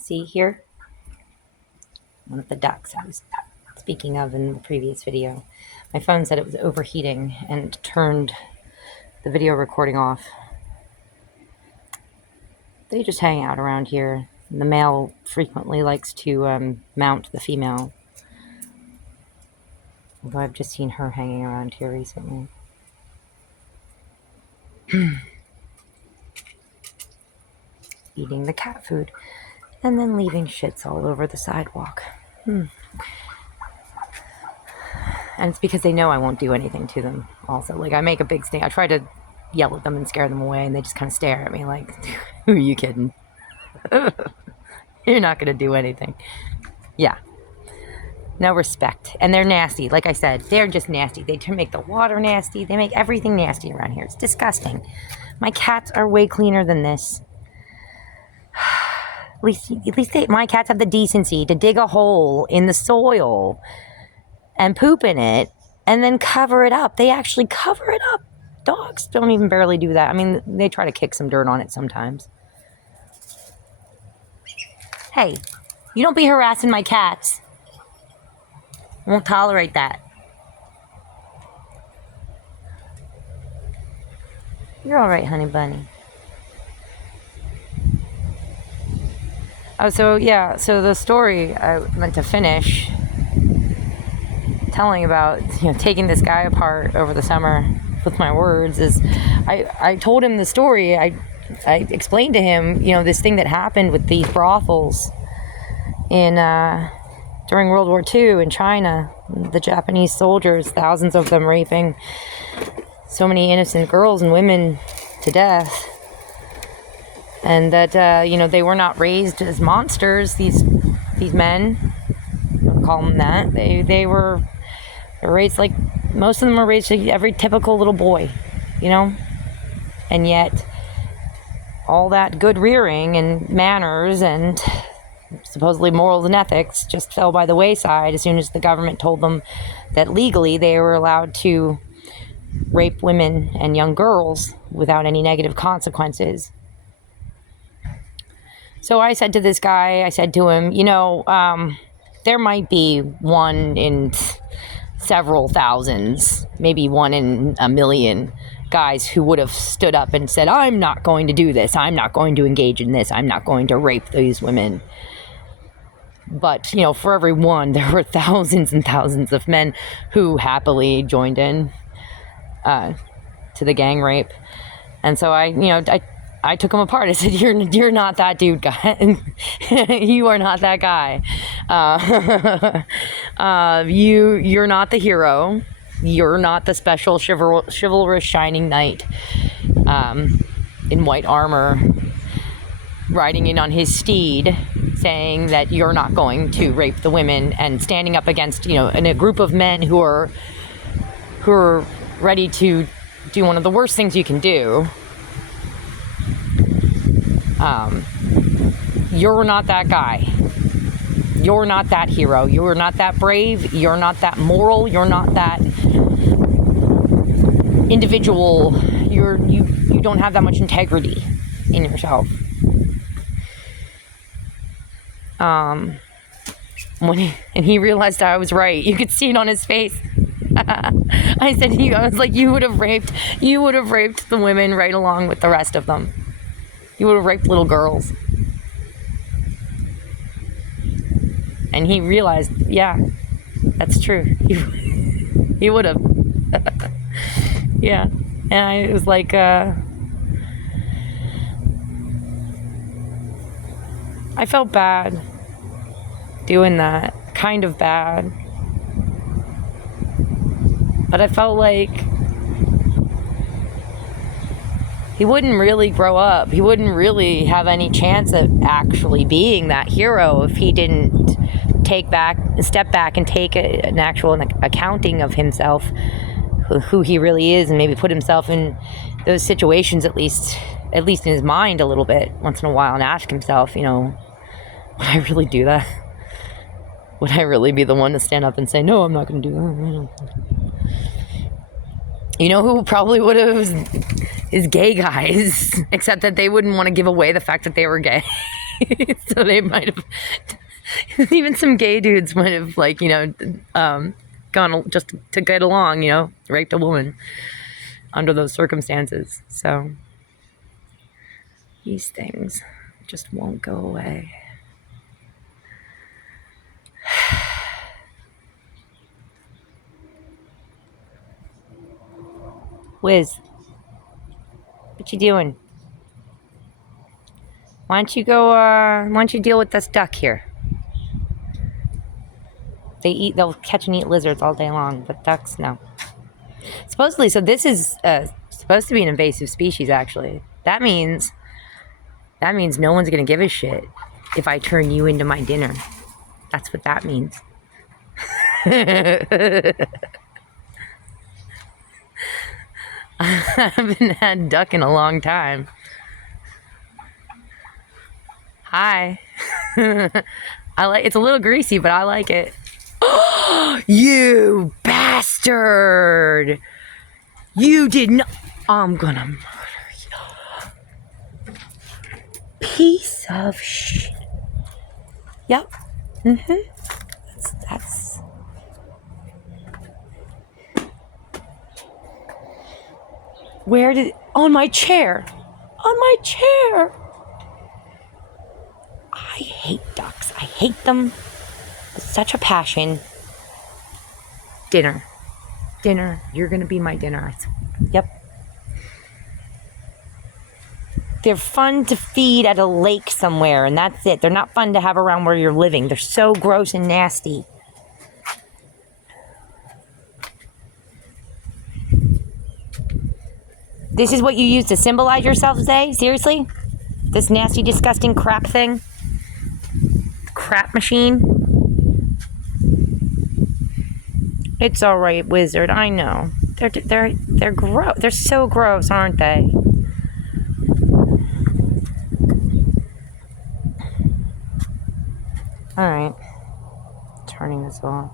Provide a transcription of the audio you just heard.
See here? One of the ducks I was speaking of in the previous video. My phone said it was overheating and turned the video recording off. They just hang out around here. The male frequently likes to mount the female. Although I've just seen her hanging around here recently. Eating the cat food. And then leaving shits all over the sidewalk. And it's because they know I won't do anything to them also. Like, I make a big stink. I try to yell at them and scare them away, and they just kind of stare at me like, who are you kidding? You're not going to do anything. Yeah. No respect. And they're nasty. Like I said, they're just nasty. They make the water nasty. They make everything nasty around here. It's disgusting. My cats are way cleaner than this. At least my cats have the decency to dig a hole in the soil and poop in it and then cover it up. They actually cover it up. Dogs don't even barely do that. I mean, they try to kick some dirt on it sometimes. Hey, you don't be harassing my cats. I won't tolerate that. You're all right, honey bunny. Oh, so the story I meant to finish telling about, taking this guy apart over the summer with my words is I told him the story. I explained to him, this thing that happened with these brothels during World War II in China, the Japanese soldiers, thousands of them raping so many innocent girls and women to death. And that, they were not raised as monsters, these men, I'll call them that. They were raised like, most of them were raised like every typical little boy, And yet, all that good rearing and manners and supposedly morals and ethics just fell by the wayside as soon as the government told them that legally they were allowed to rape women and young girls without any negative consequences. So I said to this guy, there might be one in several thousands, maybe one in a million guys who would have stood up and said, I'm not going to do this. I'm not going to engage in this. I'm not going to rape these women. But, for every one, there were thousands and thousands of men who happily joined in to the gang rape. And so I took him apart. I said, you're not that dude, guy. You are not that guy. You're not the hero. You're not the special chivalrous shining knight in white armor riding in on his steed saying that you're not going to rape the women and standing up against, in a group of men who are ready to do one of the worst things you can do. You're not that guy. You're not that hero. You're not that brave. You're not that moral. You're not that individual. You don't have that much integrity in yourself. He realized I was right. You could see it on his face. I was like, you would have raped the women right along with the rest of them. You would have raped little girls. And he realized, yeah, that's true. He would have. Yeah. And I was like, I felt bad doing that. Kind of bad. But I felt like he wouldn't really grow up. He wouldn't really have any chance of actually being that hero if he didn't step back and take an actual accounting of himself, who he really is, and maybe put himself in those situations at least in his mind a little bit once in a while and ask himself, would I really do that? Would I really be the one to stand up and say, no, I'm not going to do that? Who probably would have is gay guys, except that they wouldn't want to give away the fact that they were gay. So they might have, even some gay dudes might have, like, gone just to get along, raped a woman under those circumstances. So these things just won't go away. Wiz, what you doing? Why don't you deal with this duck here? They'll catch and eat lizards all day long, but ducks, no. Supposedly, so this is supposed to be an invasive species, actually. That means no one's gonna give a shit if I turn you into my dinner. That's what that means. I haven't had duck in a long time. Hi. It's a little greasy, but I like it. You bastard! You did not. I'm gonna murder you. Piece of shit. Yep. That's. Where did. On my chair. On my chair. I hate ducks. I hate them with such a passion. Dinner. You're gonna be my dinner. Yep. They're fun to feed at a lake somewhere, and that's it. They're not fun to have around where you're living. They're so gross and nasty. This is what you use to symbolize yourself today? Seriously? This nasty, disgusting crap thing? Crap machine? It's all right, Wizard. I know. They're gross. They're so gross, aren't they? All right. Turning this off.